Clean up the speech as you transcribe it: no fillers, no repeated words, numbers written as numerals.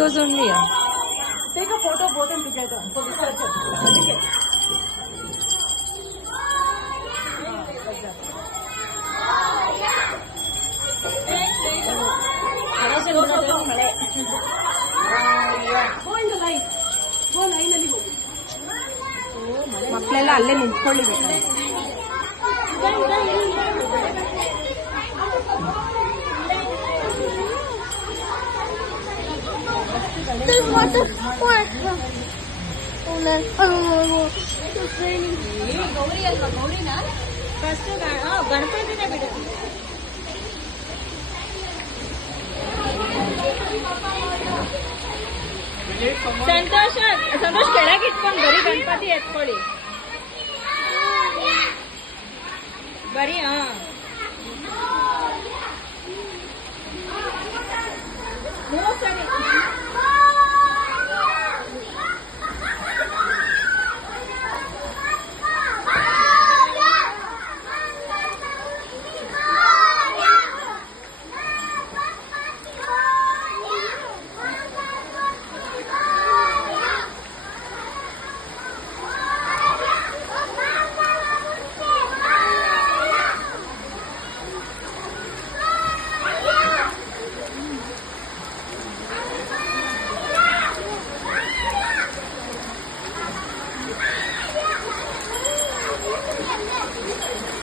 photos only. Take a photo both them together for the certificate. Go in the line. Go line ಅಲ್ಲಿ ಹೋಗಿ. ಮಕ್ಕಳೆಲ್ಲ ಅಲ್ಲೇ ನಿಂತ್ಕೊಳ್ಳಿಬೇಕು. ಗೌರಿ ಅಲ್ವಾ ಗೌರಿನ first ಗಣಪತಿನೇ ಬಿಡು. ಸಂತೋಷ್ ಕೆಳಗೆ ಇಟ್ಕೊಂಡು ಬರೀ ಗಣಪತಿ ಎತ್ಕೊಳ್ಳಿ ಬರೀ. ಮೂವತ್ತು ಸರಿ